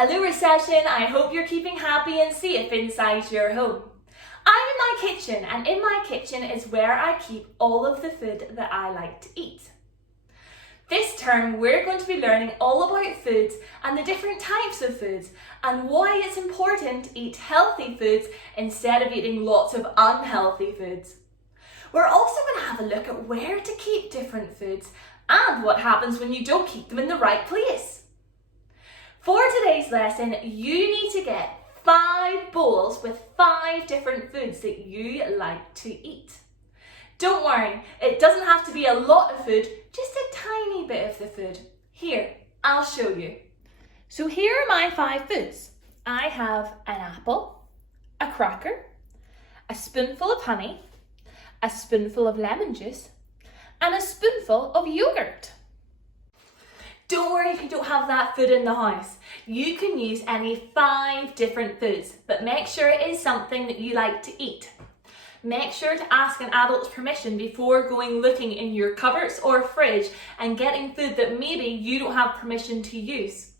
Hello Recession, I hope you're keeping happy and safe inside your home. I'm in my kitchen, and in my kitchen is where I keep all of the food that I like to eat. This term we're going to be learning all about foods and the different types of foods and why it's important to eat healthy foods instead of eating lots of unhealthy foods. We're also going to have a look at where to keep different foods and what happens when you don't keep them in the right place. For today's lesson, you need to get 5 bowls with 5 different foods that you like to eat. Don't worry, it doesn't have to be a lot of food, just a tiny bit of the food. Here, I'll show you. So here are my 5 foods. I have an apple, a cracker, a spoonful of honey, a spoonful of lemon juice, and a spoonful of yogurt. Don't worry if you don't have that food in the house. You can use any 5 different foods, but make sure it is something that you like to eat. Make sure to ask an adult's permission before going looking in your cupboards or fridge and getting food that maybe you don't have permission to use.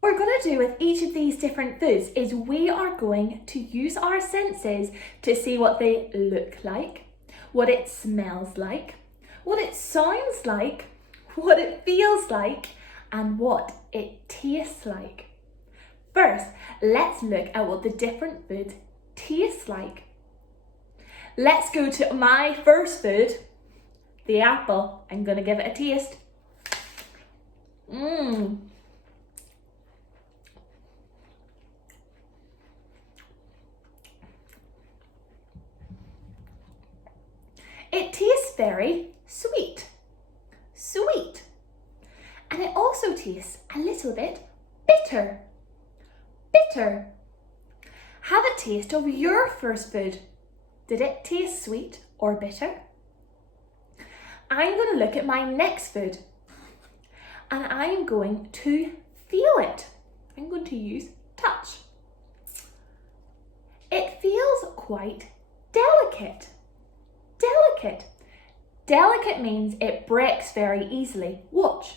What we're going to do with each of these different foods is we are going to use our senses to see what they look like, what it smells like, what it sounds like, what it feels like, and what it tastes like. First, let's look at what the different foods taste like. Let's go to my first food, the apple. I'm going to give it a taste. It tastes very sweet. Sweet. And it also tastes a little bit bitter. Bitter. Have a taste of your first food. Did it taste sweet or bitter? I'm going to look at my next food and I'm going to feel it. I'm going to use touch. It feels quite delicate. Delicate. Delicate means it breaks very easily. Watch.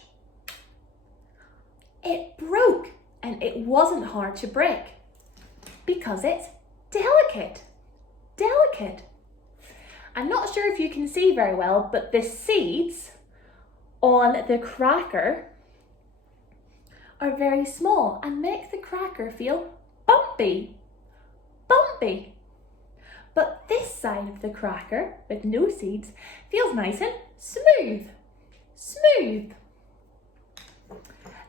It broke and it wasn't hard to break because it's delicate. Delicate. I'm not sure if you can see very well, but the seeds on the cracker are very small and make the cracker feel bumpy. Bumpy. But this side of the cracker with no seeds feels nice and smooth. Smooth.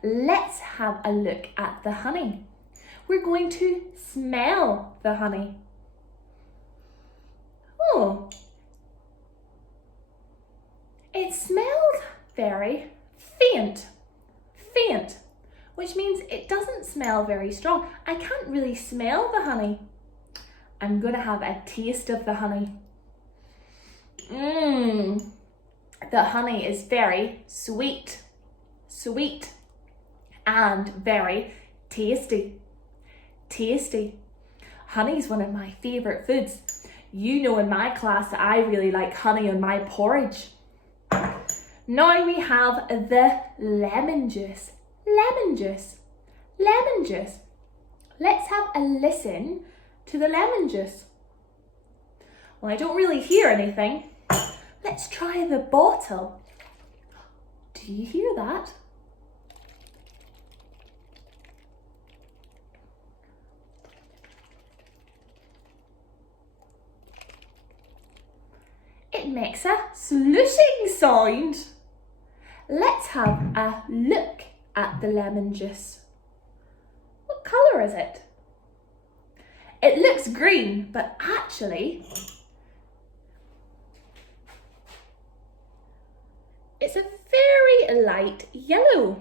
Let's have a look at the honey. We're going to smell the honey. Oh, it smelled very faint, which means it doesn't smell very strong. I can't really smell the honey. I'm going to have a taste of the honey. The honey is very sweet, and very tasty, Honey is one of my favourite foods. You know in my class that I really like honey on my porridge. Now we have the lemon juice. Lemon juice. Lemon juice. Let's have a listen to the lemon juice. Well, I don't really hear anything. Let's try the bottle. Do you hear that? It makes a slushing sound. Let's have a look at the lemon juice. What colour is it? It looks green, but actually it's a very light yellow.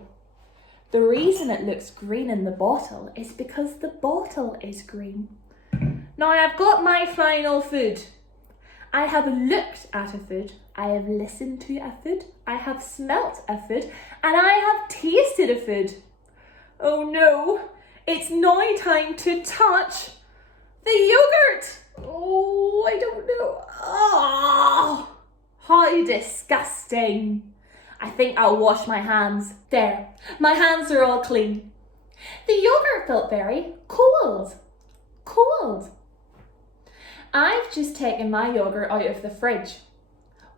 The reason it looks green in the bottle is because the bottle is green. Now I've got my final food. I have looked at a food, I have listened to a food, I have smelt a food, and I have tasted a food. Oh no, it's now time to touch the yogurt. Oh, I don't know. Oh, how disgusting. I think I'll wash my hands. There, my hands are all clean. The yogurt felt very cold. Cold. I've just taken my yogurt out of the fridge.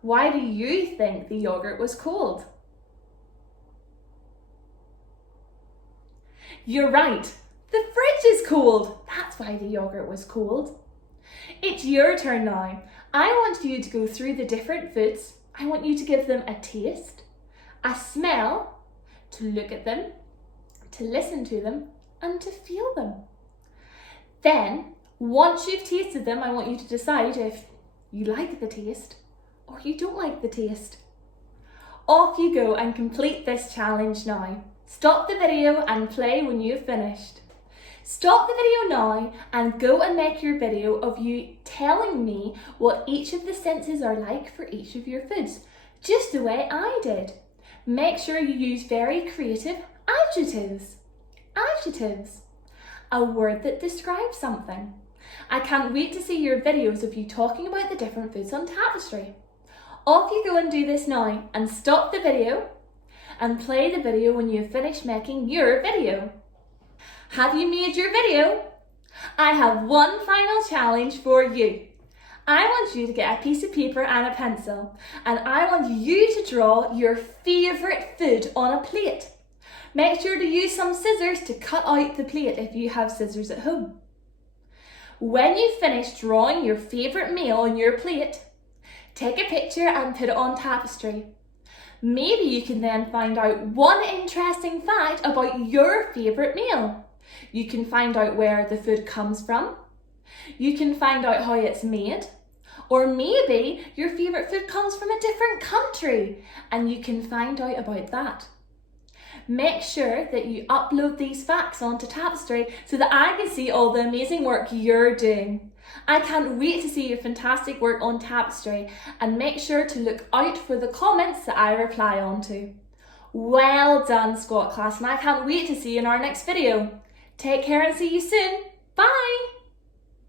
Why do you think the yogurt was cold? You're right. The fridge is cold. That's why the yogurt was cold. It's your turn now. I want you to go through the different foods. I want you to give them a taste, a smell, to look at them, to listen to them, and to feel them. Then, once you've tasted them, I want you to decide if you like the taste or you don't like the taste. Off you go and complete this challenge now. Stop the video and play when you've finished. Stop the video now and go and make your video of you telling me what each of the senses are like for each of your foods, just the way I did. Make sure you use very creative adjectives. Adjectives. A word that describes something. I can't wait to see your videos of you talking about the different foods on Tapestry. Off you go and do this now, and stop the video and play the video when you've finished making your video. Have you made your video? I have one final challenge for you. I want you to get a piece of paper and a pencil, and I want you to draw your favourite food on a plate. Make sure to use some scissors to cut out the plate if you have scissors at home. When you've finished drawing your favourite meal on your plate, take a picture and put it on Tapestry. Maybe you can then find out one interesting fact about your favourite meal. You can find out where the food comes from. You can find out how it's made. Or maybe your favourite food comes from a different country and you can find out about that. Make sure that you upload these facts onto Tapestry so that I can see all the amazing work you're doing. I can't wait to see your fantastic work on Tapestry, and make sure to look out for the comments that I reply onto. Well done, Squat class, and I can't wait to see you in our next video. Take care and see you soon. Bye!